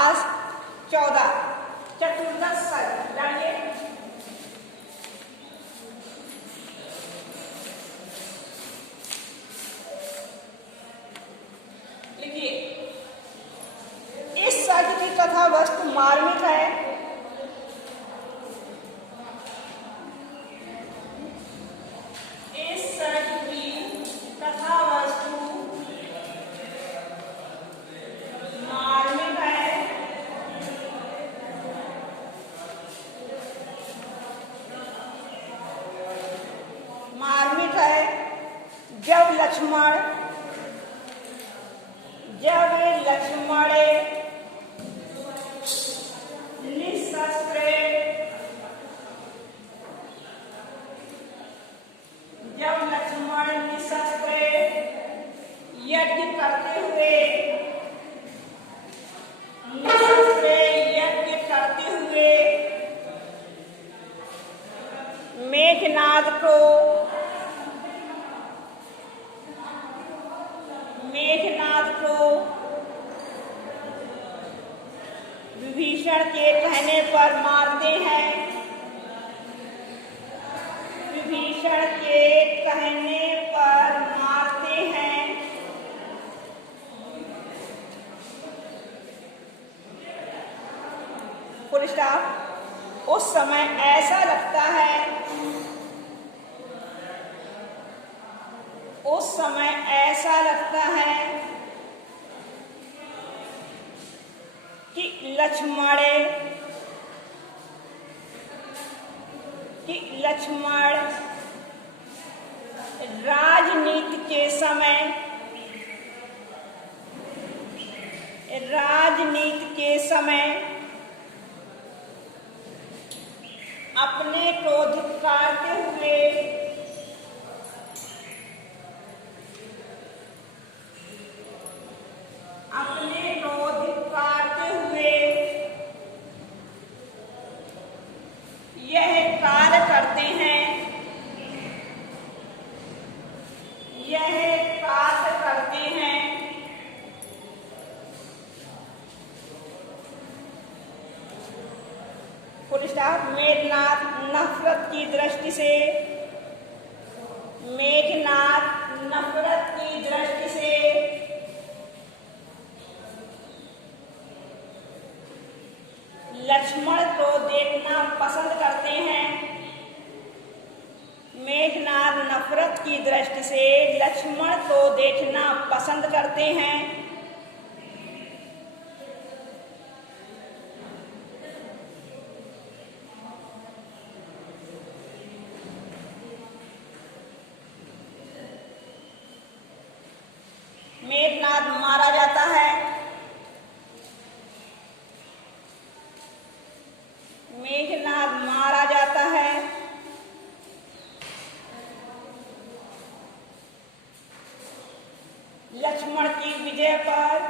आज 14 चतुर्दश सर्ग जानिए। लिखिए, इस सर्ग की कथा वस्तु मार्मिक है। इस सर्ग की कथा वस्तु मार्मिक है। मार्मिक है जब लक्ष्मण निशस्त्र यज्ञ करते हुए मेघनाद को विभीषण के कहने पर मारते हैं। विभीषण के कहने पर मारते हैं। Full stop. उस समय ऐसा लगता है कि लक्ष्मण राजनीति के समय अपने को धिक्कारते हुए यह कार्य करते हैं। Full stop. मेघनाद नफरत की दृष्टि से लक्ष्मण को देखना पसंद करते हैं। मेघनाद नफरत की दृष्टि से लक्ष्मण को देखना पसंद करते हैं। मेघनाद मारा जाता है। लक्ष्मण की विजय पर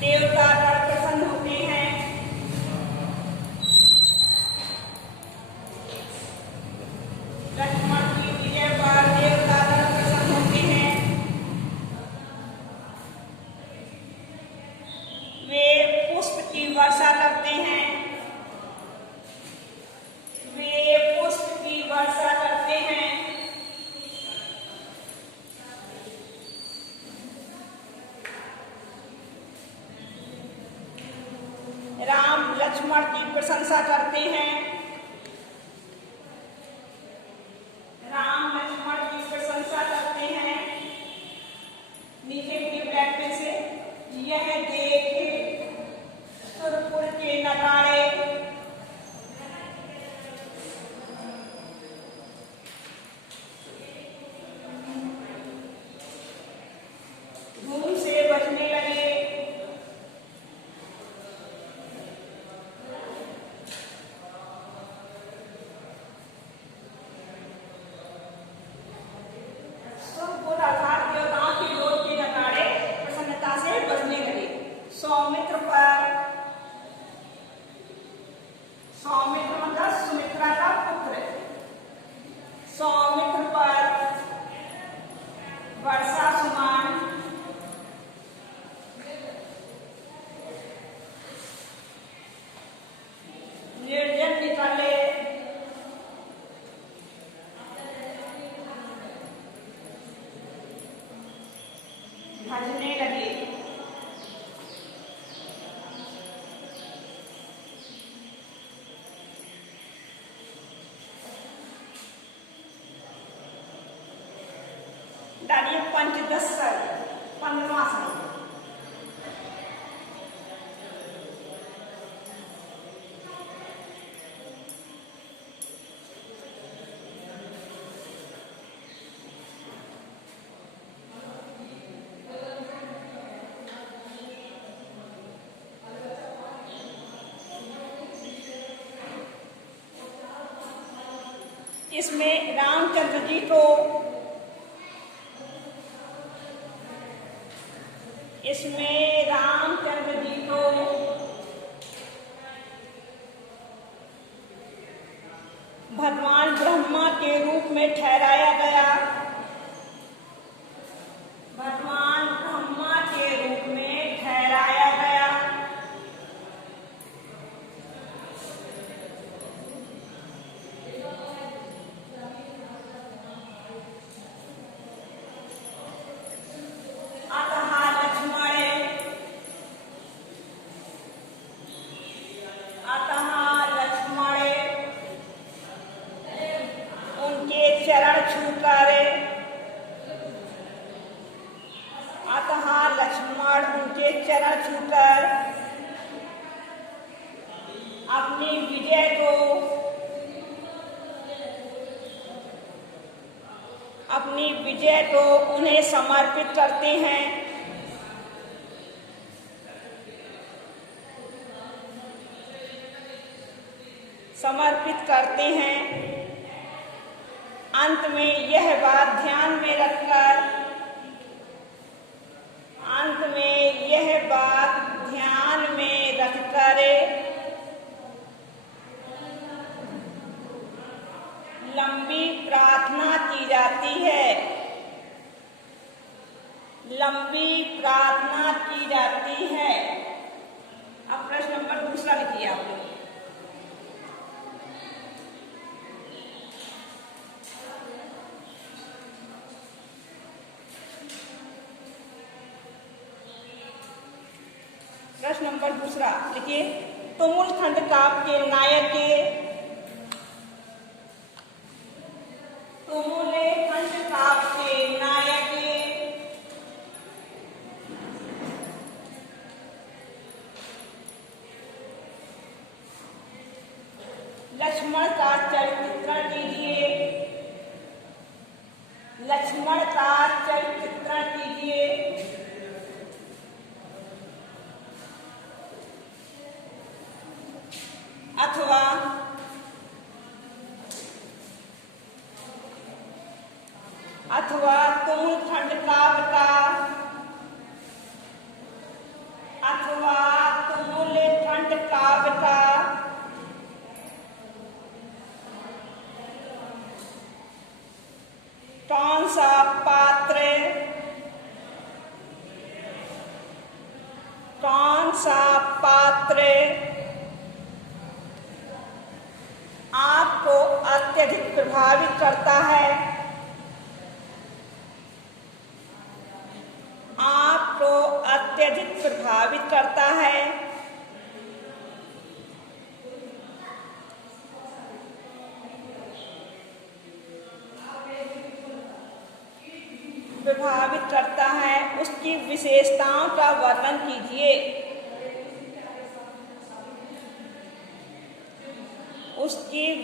देवतागण प्रसन्न होते हैं। वे पुष्प की वर्षा करते हैं। राम लक्ष्मण की प्रशंसा करते हैं। नीचे के ब्रैकेट में से यह देख सुरपुर के नगाड़े धूम से बजने लगे। सुरपुर अर्थात देवताओं के गोद के नगाड़े प्रसन्नता से बजने लगे। 100 इसमें रामचंद्र जी को भगवान ब्रह्मा के रूप में ठहराया गया। भगवान ब्रह्मा के रूप में ठहराया गया। चरण छूकर अपनी विजय को उन्हें समर्पित करते हैं। अंत में यह बात ध्यान में रखकर लंबी प्रार्थना की जाती है। अब प्रश्न नंबर दूसरा लिखिए आप लोग। प्रश्न नंबर दूसरा लिखिए, तुमुल खंड काव्य के नायक लक्ष्मण का चरित्रण कीजिए। अथवा तुमुल खंड काव्य का कौन सा पात्र आपको अत्यधिक प्रभावित करता है? उसकी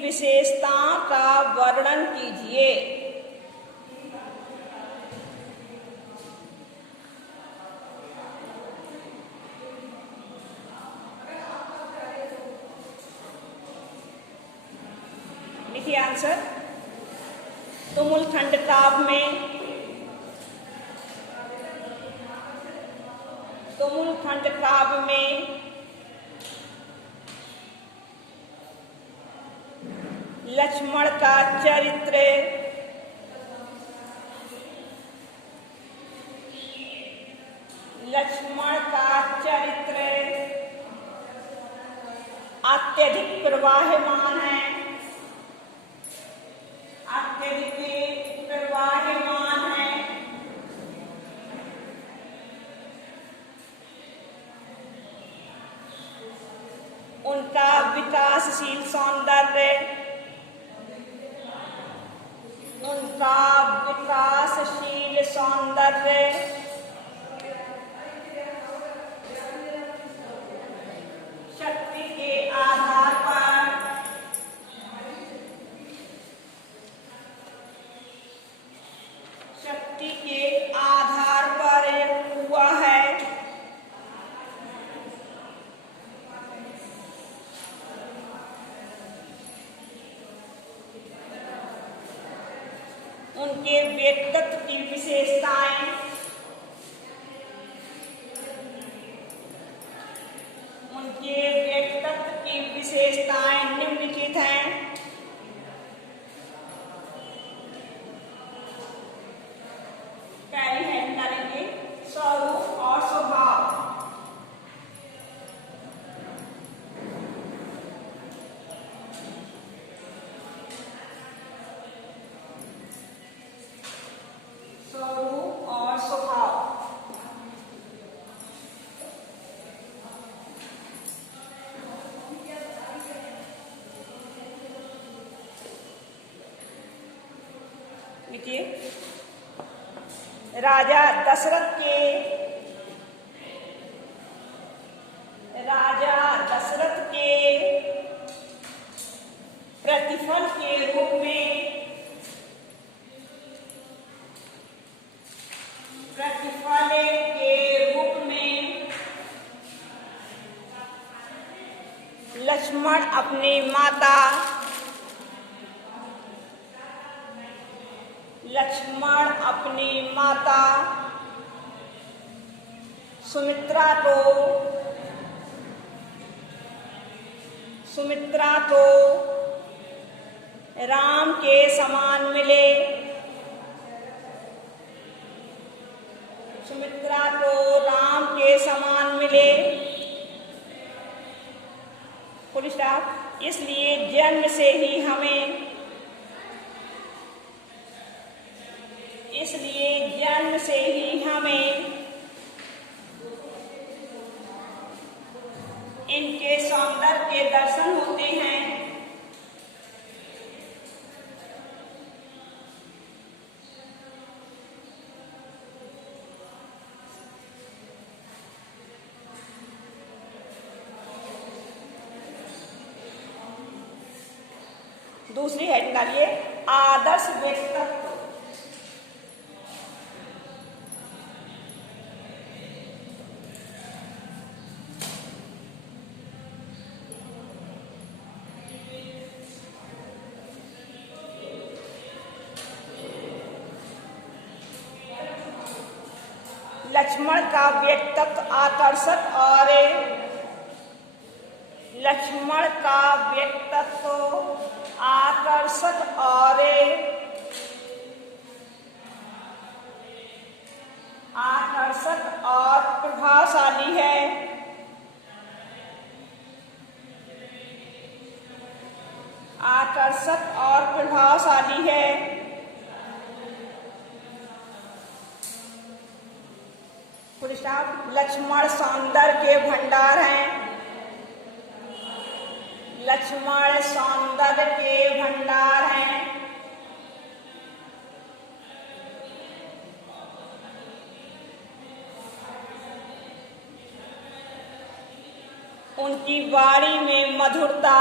विशेषताओं का वर्णन कीजिए। लिखिए आंसर। तुमुल खंड काव्य में लक्ष्मण का चरित्र अत्यधिक प्रवाहमान है। उनका विकासशील सौंदर्य शक्ति के आधार पर हुआ है। उनके व्यक्तित्व की विशेषताएं, उनके व्यक्तित्व की विशेषताएं निम्नलिखित हैं। पहली है निकालेंगे स्वरूप और स्वभाव। स्वरूप और स्वभाव। देखिए, राजा दशरथ के प्रतिफल के रूप में लक्ष्मण अपनी माता सुमित्रा को राम के समान मिले। Full stop. इसलिए जन्म से ही हमें इनके सौंदर्य के दर्शन होते हैं। दूसरी हेड निकालिए, आदर्श व्यक्तित्व। लक्ष्मण का व्यक्तित्व आकर्षक और प्रभावशाली है। Full stop. लक्ष्मण सौंदर्य के भंडार हैं। उनकी वाणी में मधुरता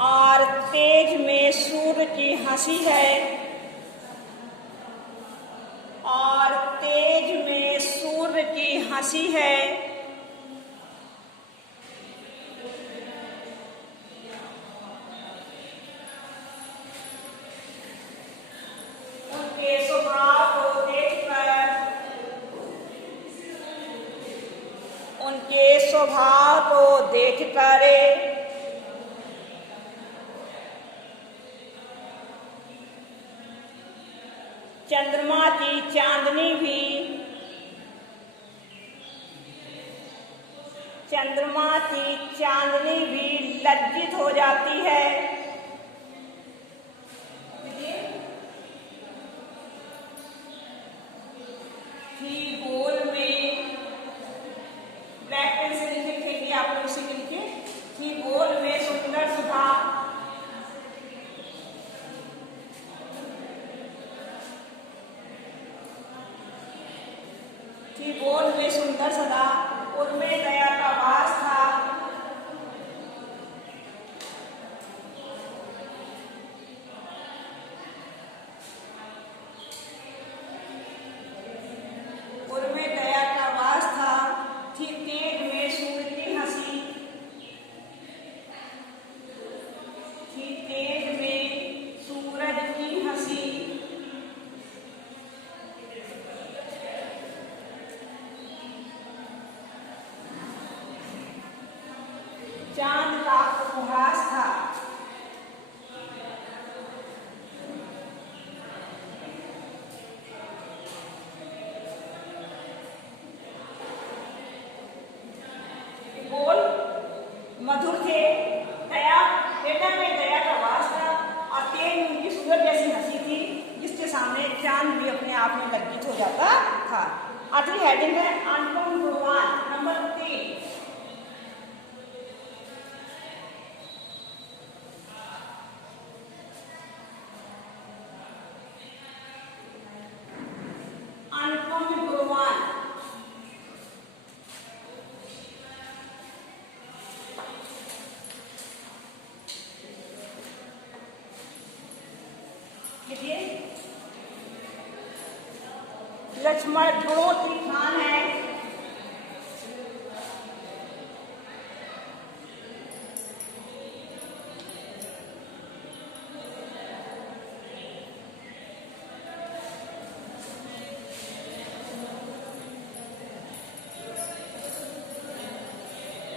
और तेज में सूर्य की हंसी है। उनके स्वभाव को देखकर चंद्रमा की चांदनी भी लज्जित हो जाती है। बोल में सुंदर सदा, उनमें दया का वास था। उनमें दया का वास था। का उपहास था। बोल मधुर थे, दया हृदय में दया का वास था और तेज उनकी सूरज जैसी हंसी थी जिसके सामने चांद भी अपने आप में लज्जित हो जाता था। अगली हेडिंग है अनुपम गुणवान, नंबर 3। अनुपम गुणवान लक्ष्मण गुणों की खान है।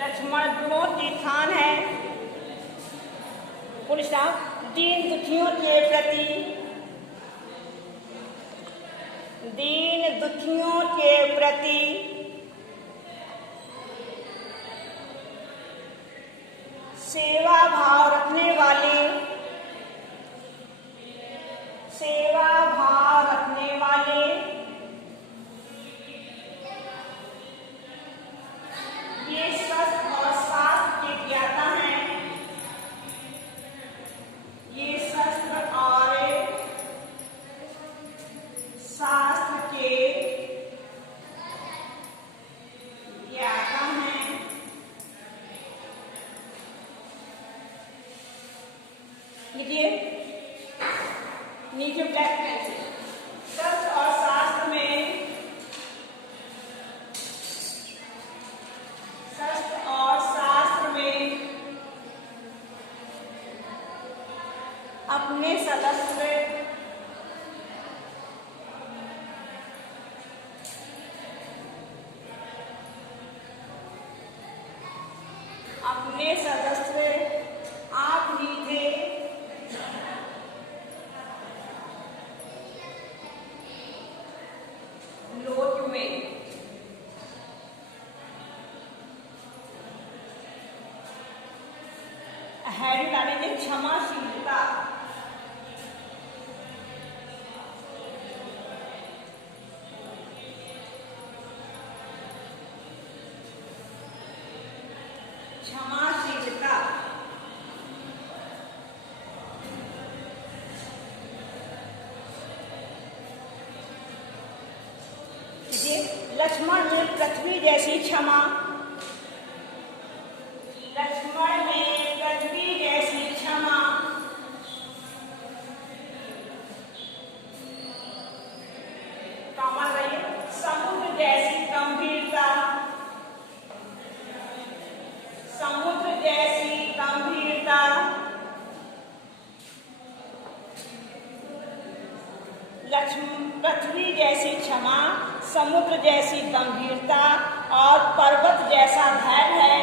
लक्ष्मण गुणों की खान है। पुलिस दीन दुखियों के प्रति, दीन दुखियों के प्रति सेवा भाव रखने वाले, सेवा भाव रखने वाले ये शस्त्र और शास्त्र के ज्ञाता हैं। ये शस्त्र और शास्त्र के ज्ञाता हैं। लिखिए नीचे ब्लैक पेन से, शस्त्र और शास्त्र में, शस्त्र और शास्त्र में अपने सदस्य, अपने सदस्य आप ही थे। लोट में हेड डालेंगे क्षमाशीलता। क्षमाशीलता लक्ष्मण में पृथ्वी जैसी क्षमा, लक्ष्मण में पृथ्वी जैसी क्षमा, कॉमा लगाइए, समुद्र जैसी गंभीरता, समुद्र जैसी गंभीरता, पृथ्वी जैसी क्षमा, समुद्र जैसी गंभीरता और पर्वत जैसा धैर्य है।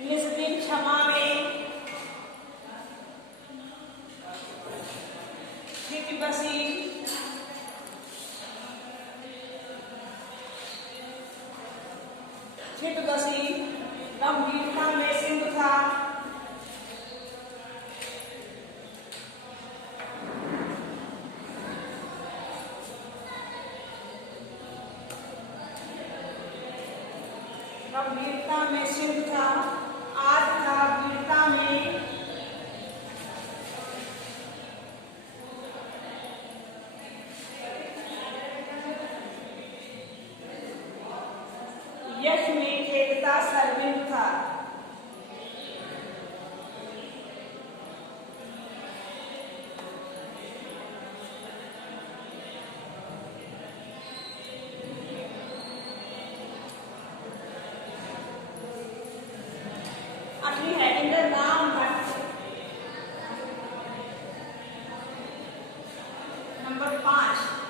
निस्दिन क्षमा में स्थिति बसी, छिट बसी, गंभीरता में सिंह था। गंभीरता में सिंह था, आज था वीरता में, यश में खेलता सर्विन था। अगली हेडिंग का नाम भट्ट, नंबर 5